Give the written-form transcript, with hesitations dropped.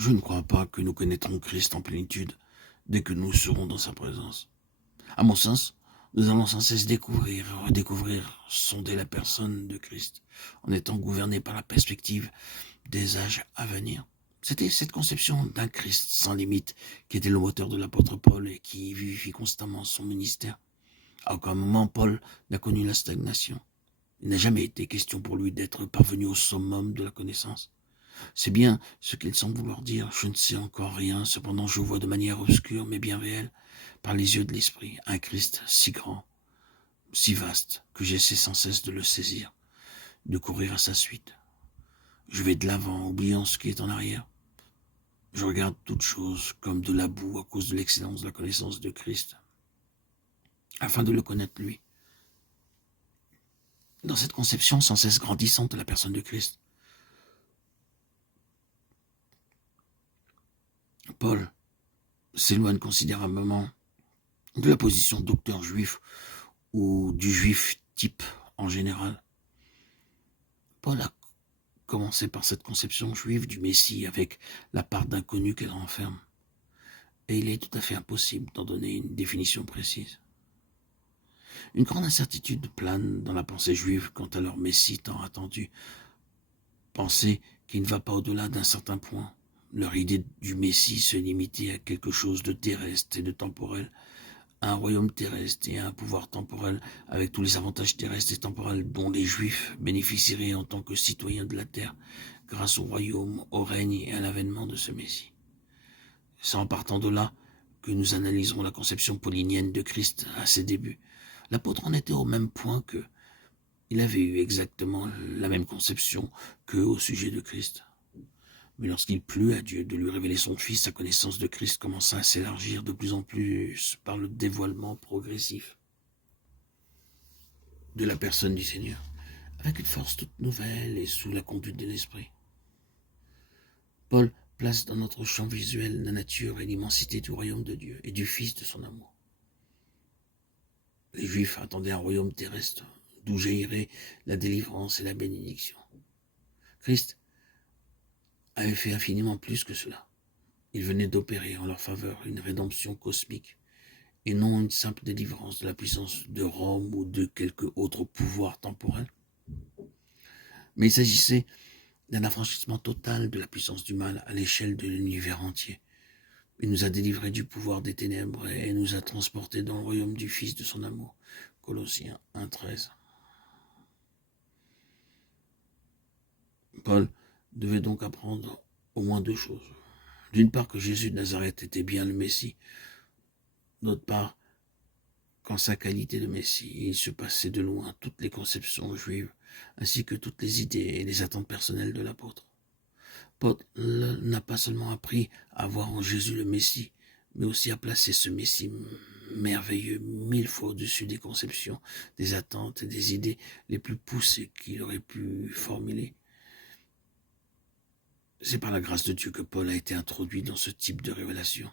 Je ne crois pas que nous connaîtrons Christ en plénitude dès que nous serons dans sa présence. À mon sens, nous allons sans cesse découvrir, redécouvrir, sonder la personne de Christ, en étant gouvernés par la perspective des âges à venir. C'était cette conception d'un Christ sans limite qui était le moteur de l'apôtre Paul et qui vivifie constamment son ministère. À aucun moment, Paul n'a connu la stagnation. Il n'a jamais été question pour lui d'être parvenu au summum de la connaissance. C'est bien ce qu'il semble vouloir dire. Je ne sais encore rien, cependant je vois de manière obscure mais bien réelle, par les yeux de l'esprit, un Christ si grand, si vaste, que j'essaie sans cesse de le saisir, de courir à sa suite. Je vais de l'avant, oubliant ce qui est en arrière. Je regarde toute chose comme de la boue à cause de l'excellence de la connaissance de Christ, afin de le connaître lui. Dans cette conception sans cesse grandissante de la personne de Christ, Paul s'éloigne considérablement de la position de docteur juif ou du juif type en général. Paul a commencé par cette conception juive du Messie avec la part d'inconnu qu'elle renferme. Et il est tout à fait impossible d'en donner une définition précise. Une grande incertitude plane dans la pensée juive quant à leur Messie tant attendu. Pensée qui ne va pas au-delà d'un certain point. Leur idée du Messie se limitait à quelque chose de terrestre et de temporel, à un royaume terrestre et à un pouvoir temporel avec tous les avantages terrestres et temporels dont les Juifs bénéficieraient en tant que citoyens de la terre grâce au royaume, au règne et à l'avènement de ce Messie. C'est en partant de là que nous analyserons la conception paulinienne de Christ à ses débuts. L'apôtre en était au même point qu'eux. Il avait eu exactement la même conception qu'eux au sujet de Christ. Mais lorsqu'il plut à Dieu de lui révéler son Fils, sa connaissance de Christ commença à s'élargir de plus en plus par le dévoilement progressif de la personne du Seigneur, avec une force toute nouvelle et sous la conduite de l'Esprit. Paul place dans notre champ visuel la nature et l'immensité du royaume de Dieu et du Fils de son amour. Les Juifs attendaient un royaume terrestre, d'où jaillirait la délivrance et la bénédiction. Christ avait fait infiniment plus que cela. Il venait d'opérer en leur faveur une rédemption cosmique, et non une simple délivrance de la puissance de Rome ou de quelque autre pouvoir temporel. Mais il s'agissait d'un affranchissement total de la puissance du mal à l'échelle de l'univers entier. Il nous a délivrés du pouvoir des ténèbres et nous a transportés dans le royaume du Fils de son amour. Colossiens 1,13. Paul devait donc apprendre au moins deux choses. D'une part, que Jésus de Nazareth était bien le Messie. D'autre part, qu'en sa qualité de Messie, il se passait de loin toutes les conceptions juives, ainsi que toutes les idées et les attentes personnelles de l'apôtre. Paul n'a pas seulement appris à voir en Jésus le Messie, mais aussi à placer ce Messie merveilleux 1000 fois au-dessus des conceptions, des attentes et des idées les plus poussées qu'il aurait pu formuler. C'est par la grâce de Dieu que Paul a été introduit dans ce type de révélation.